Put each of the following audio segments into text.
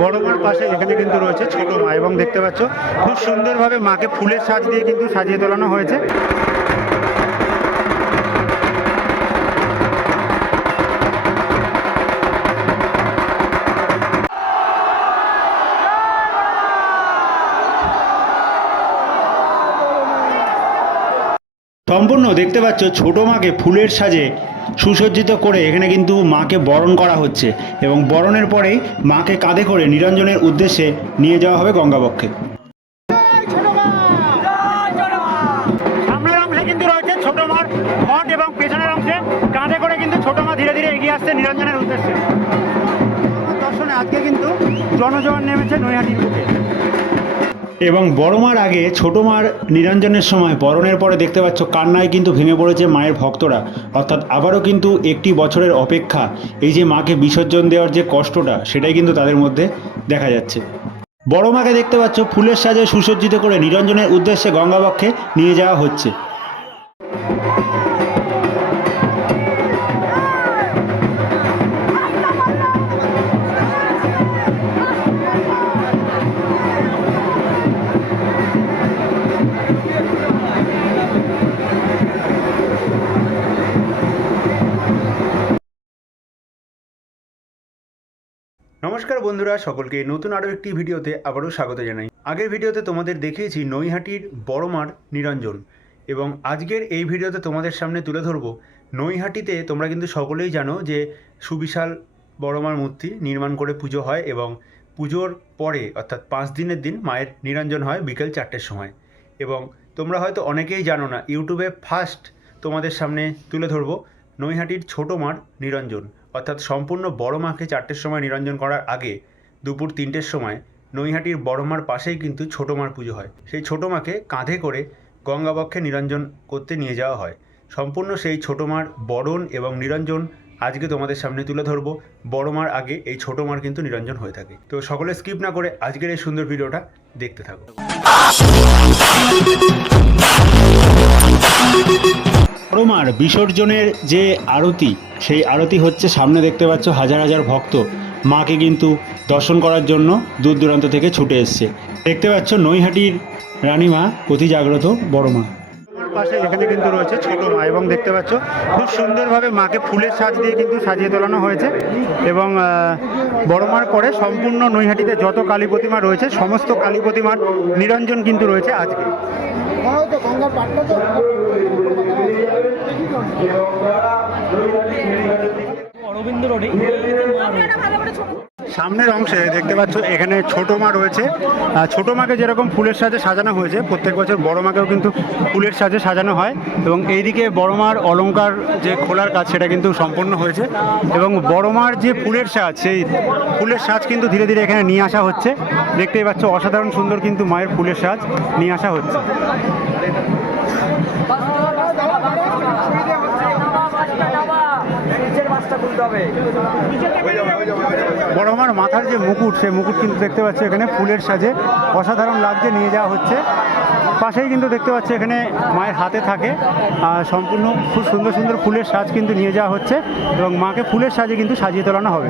বড় মার পাশে এখানে কিন্তু রয়েছে ছোট মা এবং দেখতে পাচ্ছ খুব সুন্দরভাবে মাকে ফুলের সাজ দিয়ে কিন্তু সাজিয়ে তোলানো হয়েছে। সম্পূর্ণ দেখতে পাচ্ছ ছোট মাকে ফুলের সাজে সুসজ্জিত করে এখানে কিন্তু মাকে বরণ করা হচ্ছে এবং বরণের পরেই মাকে কাঁধে করে নিরঞ্জনের উদ্দেশ্যে নিয়ে যাওয়া হবে গঙ্গাবক্ষে। ছোট মার ঘট এবং পেছনের অংশে কাঁধে করে কিন্তু ছোট মা ধীরে ধীরে এগিয়ে আসছে নিরঞ্জনের উদ্দেশ্যে। দর্শনে আজকে কিন্তু জনজোয়ার নেমেছে নৈহাটির বুকে এবং বড় মার আগে ছোট মার নিরঞ্জনের সময় বরণের পরে দেখতে পাচ্ছ কান্নায় কিন্তু ভেঙে পড়েছে মায়ের ভক্তরা। অর্থাৎ আবারও কিন্তু একটি বছরের অপেক্ষা, এই যে মাকে বিসর্জন দেওয়ার যে কষ্টটা, সেটাই কিন্তু তাদের মধ্যে দেখা যাচ্ছে। বড় মাকে দেখতে পাচ্ছ ফুলের সাজে সুসজ্জিত করে নিরঞ্জনের উদ্দেশ্যে গঙ্গাবক্ষে নিয়ে যাওয়া হচ্ছে। নমস্কার বন্ধুরা, সকলকে নতুন আরও একটি ভিডিওতে আবারও স্বাগত জানাই। আগের ভিডিওতে তোমাদের দেখিয়েছি নৈহাটির বড়মার নিরঞ্জন এবং আজকের এই ভিডিওতে তোমাদের সামনে তুলে ধরবো, নৈহাটিতে তোমরা কিন্তু সকলেই জানো যে সুবিশাল বড়মার মূর্তি নির্মাণ করে পুজো হয় এবং পুজোর পরে, অর্থাৎ পাঁচ দিনের দিন মায়ের নিরঞ্জন হয় বিকেল চারটের সময়। এবং তোমরা হয়তো অনেকেই জানো না, ইউটিউবে ফার্স্ট তোমাদের সামনে তুলে ধরবো নৈহাটির ছোটো মার নিরঞ্জন। অর্থাৎ সম্পূর্ণ বড় মাকে চারটের সময় নিরঞ্জন করার আগে দুপুর তিনটের সময় নৈহাটির বড় মার পাশেই কিন্তু ছোটো মার পুজো হয়। সেই ছোটো মাকে কাঁধে করে গঙ্গাবক্ষে নিরঞ্জন করতে নিয়ে যাওয়া হয়। সম্পূর্ণ সেই ছোটো মার বরণ এবং নিরঞ্জন আজকে তোমাদের সামনে তুলে ধরবো। বড় মার আগে এই ছোটো মার কিন্তু নিরঞ্জন হয়ে থাকে। তো সকলে স্কিপ না করে আজকের এই সুন্দর ভিডিওটা দেখতে থাকো। পরমার বিসর্জনের যে আরতি, সেই আরতি হচ্ছে সামনে দেখতে পাচ্ছ হাজার হাজার ভক্ত। মাকে কিন্তু দর্শন করার জন্য দূর দূরান্ত থেকে ছুটে এসছে। দেখতে পাচ্ছ নৈহাটির রানীমা অতি জাগ্রত বড় মা। পাশে এখানে কিন্তু রয়েছে ছোট মা এবং দেখতে পাচ্ছ খুব সুন্দরভাবে মাকে ফুলের সাজ দিয়ে কিন্তু সাজিয়ে তোলানো হয়েছে এবং বড় মার পরে সম্পূর্ণ নৈহাটিতে যত কালী প্রতিমা রয়েছে, সমস্ত কালী প্রতিমার নিরঞ্জন কিন্তু রয়েছে আজকে। অরবিন্দ রোডে। মা রয়েছে সামনের অংশে দেখতে পাচ্ছ এখানে ছোট মা রয়েছে। ছোট মাকে যেরকম ফুলের সাজে সাজানো হয়েছে, প্রত্যেক বছর বড় মাকেও কিন্তু ফুলের সাজে সাজানো হয় এবং এইদিকে বড় মার অলংকার যে খোলার কাজ সেটা কিন্তু সম্পূর্ণ হয়েছে এবং বড় মার যে ফুলের সাজ, সেই ফুলের সাজ কিন্তু ধীরে ধীরে এখানে নিয়ে আসা হচ্ছে। দেখতেই পাচ্ছ, অসাধারণ সুন্দর কিন্তু মায়ের ফুলের সাজ নিয়ে আসা হচ্ছে। বড় আমার মাথার যে মুকুট, সেই মুকুট কিন্তু দেখতে পাচ্ছি এখানে, ফুলের সাজে। অসাধারণ লাগছে, নিয়ে যাওয়া হচ্ছে। পাশেই কিন্তু দেখতে পাচ্ছি এখানে মায়ের হাতে থাকে। সম্পূর্ণ খুব সুন্দর সুন্দর ফুলের সাজ কিন্তু নিয়ে যাওয়া হচ্ছে এবং মাকে ফুলের সাজে কিন্তু সাজিয়ে তোলানো হবে।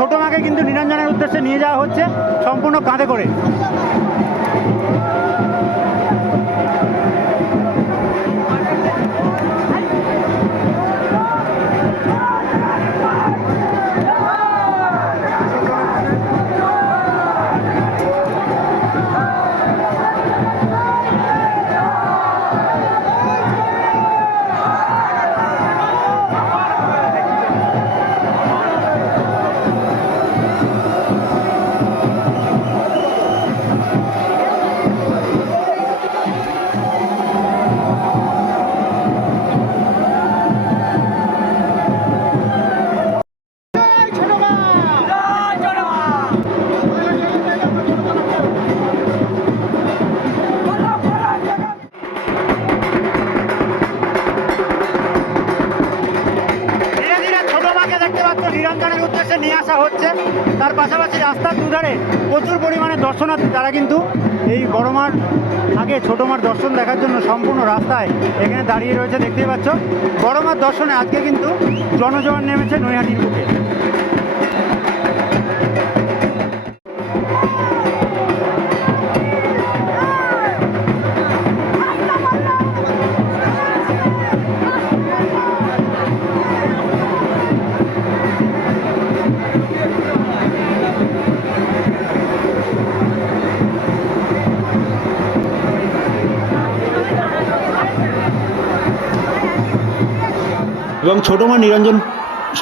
ছোট মাকে কিন্তু নিরঞ্জনের উদ্দেশ্যে নিয়ে যাওয়া হচ্ছে সম্পূর্ণ কাঁধে করে। তার পাশাপাশি রাস্তার দুধারে প্রচুর পরিমাণে দর্শনার্থী। তারা কিন্তু এই বড় মার আগে, ছোট মার দর্শন দেখার জন্য সম্পূর্ণ রাস্তায় এখানে দাঁড়িয়ে রয়েছে, দেখতেই পাচ্ছ। বড় মার দর্শনে আজকে কিন্তু জনজীবন নেমেছে নৈহাটির বুকে ছোটো মা নিরঞ্জন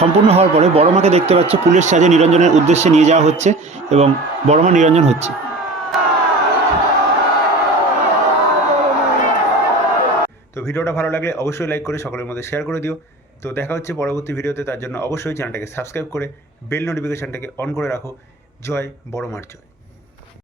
সম্পূর্ণ হওয়ার পরে বড় মাকে দেখতে পাচ্ছ, ফুলের সাজে নিরঞ্জনের উদ্দেশ্যে নিয়ে যাওয়া হচ্ছে এবং বড় মা নিরঞ্জন হচ্ছে। তো ভিডিওটা ভালো লাগলে অবশ্যই লাইক করে সকলের মধ্যে শেয়ার করে দিও। তো দেখা হচ্ছে পরবর্তী ভিডিওতে, তার জন্য অবশ্যই চ্যানেলটাকে সাবস্ক্রাইব করে বেল নোটিফিকেশানটাকে অন করে রাখো। জয় বড় মার জয়।